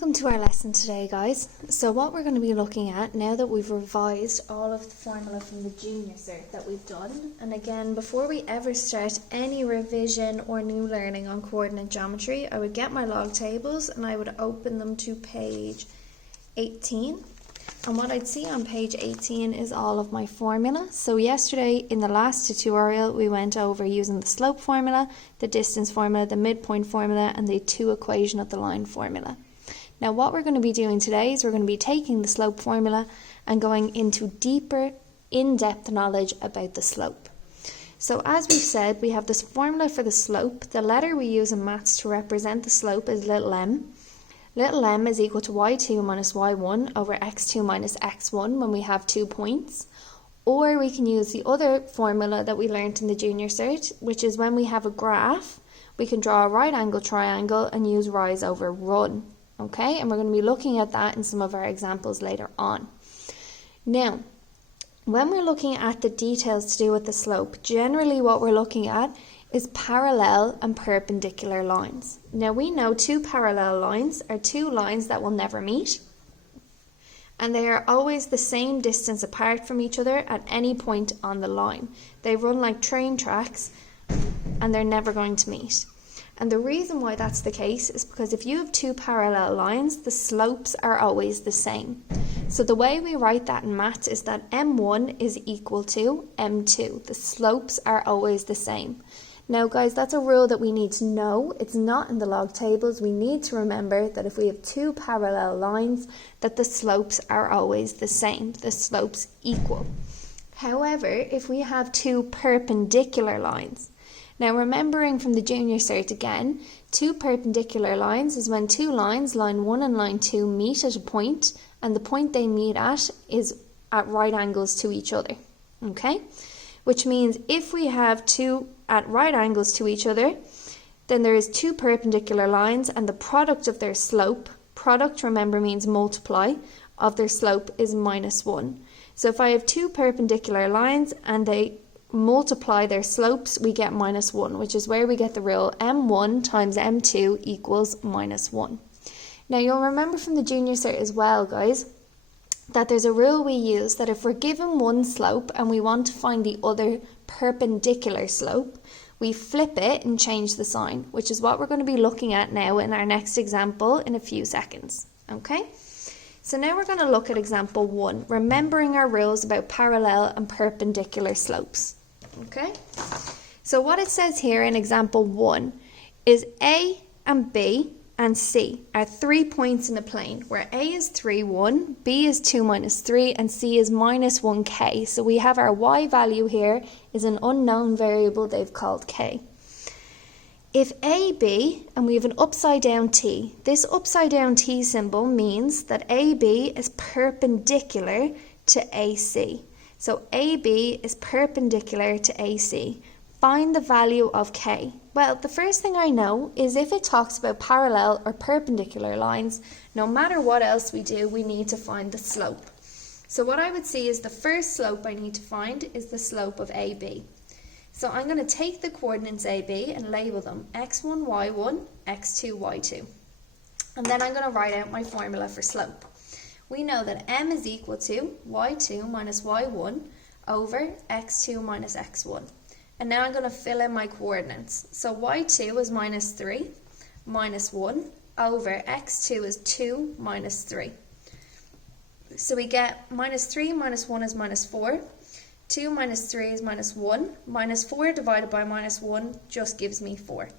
Welcome to our lesson today, guys. So what we're going to be looking at now that we've revised all of the formula from the junior cert that we've done, and again, before we ever start any revision or new learning on coordinate geometry, I would get my log tables and I would open them to page 18. And what I'd see on page 18 is all of my formula. So yesterday in the last tutorial we went over using the slope formula, the distance formula, the midpoint formula and the two equation of the line formula. Now what we're going to be doing today is we're going to be taking the slope formula and going into deeper, in-depth knowledge about the slope. So as we've said, we have this formula for the slope. The letter we use in maths to represent the slope is little m. Little m is equal to y2 minus y1 over x2 minus x1 when we have 2 points. Or we can use the other formula that we learned in the junior cert, which is when we have a graph, we can draw a right angle triangle and use rise over run. Okay, and we're going to be looking at that in some of our examples later on. Now, when we're looking at the details to do with the slope, generally what we're looking at is parallel and perpendicular lines. Now we know two parallel lines are two lines that will never meet, and they are always the same distance apart from each other at any point on the line. They run like train tracks and they're never going to meet. And the reason why that's the case is because if you have two parallel lines, the slopes are always the same. So the way we write that in maths is that m1 is equal to m2. The slopes are always the same. Now guys, that's a rule that we need to know. It's not in the log tables. We need to remember that if we have two parallel lines, that the slopes are always the same. The slopes equal. However, if we have two perpendicular lines, now remembering from the junior cert again, two perpendicular lines is when two lines, line 1 and line 2, meet at a point, and the point they meet at is at right angles to each other. Okay? Which means if we have two at right angles to each other, then there is two perpendicular lines and the product of their slope, product remember means multiply, of their slope is -1. So if I have two perpendicular lines and they multiply their slopes, we get -1, which is where we get the rule m1 times m2 equals -1. Now you'll remember from the junior cert as well, guys, that there's a rule we use that if we're given one slope and we want to find the other perpendicular slope, we flip it and change the sign, which is what we're going to be looking at now in our next example in a few seconds. Okay? So now we're going to look at example 1, remembering our rules about parallel and perpendicular slopes. Okay? So what it says here in example 1 is A and B and C are 3 points in a plane where A is 3, 1, B is 2 minus 3 and C is -1k. So we have our y value here is an unknown variable they've called k. If AB, and we have an upside down T, this upside down T symbol means that AB is perpendicular to AC. So AB is perpendicular to AC. Find the value of K. Well, the first thing I know is if it talks about parallel or perpendicular lines, no matter what else we do, we need to find the slope. So what I would see is the first slope I need to find is the slope of AB. So I'm going to take the coordinates AB and label them x1, y1, x2, y2. And then I'm going to write out my formula for slope. We know that m is equal to y2 minus y1 over x2 minus x1. And now I'm going to fill in my coordinates. So y2 is -3, -1 over x2 is 2 minus 3. So we get -3 minus 1 is -4. 2 minus 3 is -1. -4 divided by -1 just gives me 4.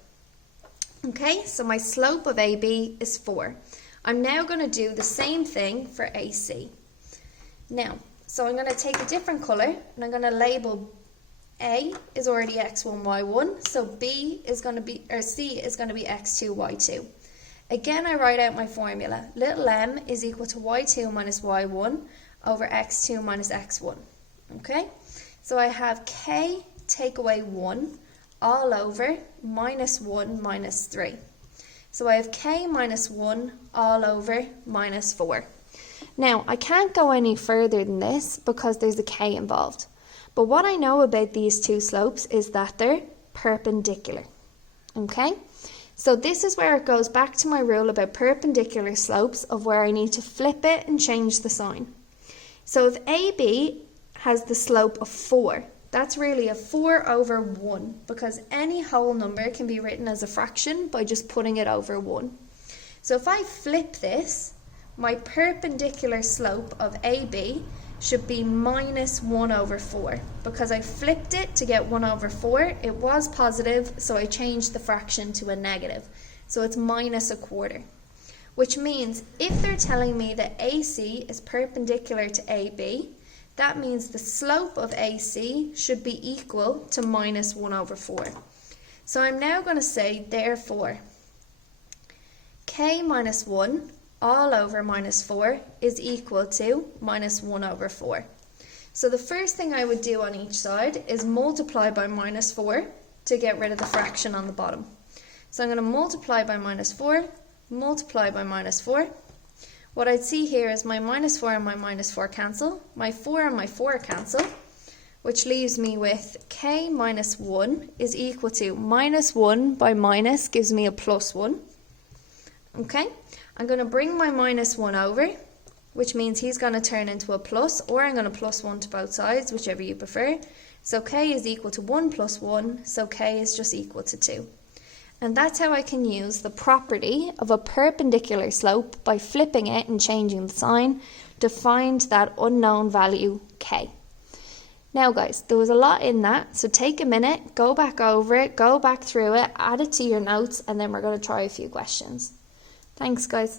Okay, so my slope of AB is 4. I'm now going to do the same thing for AC. Now, so I'm going to take a different colour and I'm going to label A is already x1, y1, so B is going to be, or C is going to be x2, y2. Again, I write out my formula. Little m is equal to y2 minus y1 over x2 minus x1. Okay, so I have k take away 1 all over -1 minus 3. So I have k minus 1 all over -4. Now, I can't go any further than this because there's a k involved. But what I know about these two slopes is that they're perpendicular. Okay, So this is where it goes back to my rule about perpendicular slopes, of where I need to flip it and change the sign. So if AB has the slope of 4, that's really a 4 over 1, because any whole number can be written as a fraction by just putting it over 1. So if I flip this, my perpendicular slope of AB should be minus 1 over 4. Because I flipped it to get 1 over 4, it was positive, so I changed the fraction to a negative. So it's minus a quarter. Which means if they're telling me that AC is perpendicular to AB, that means the slope of AC should be equal to minus 1 over 4. So I'm now going to say, therefore, K minus 1 all over minus 4 is equal to minus 1 over 4. So the first thing I would do on each side is multiply by minus 4 to get rid of the fraction on the bottom. So I'm going to multiply by minus 4, multiply by minus 4. What I'd see here is my minus 4 and my minus 4 cancel, my 4 and my 4 cancel, which leaves me with K minus 1 is equal to minus 1 by minus gives me a plus 1. Okay, I'm going to bring my minus 1 over, which means he's going to turn into a plus, or I'm going to plus 1 to both sides, whichever you prefer. So K is equal to 1 plus 1, so K is just equal to 2. And that's how I can use the property of a perpendicular slope by flipping it and changing the sign to find that unknown value K. Now guys, there was a lot in that, so take a minute, go back over it, go back through it, add it to your notes, and then we're going to try a few questions. Thanks guys.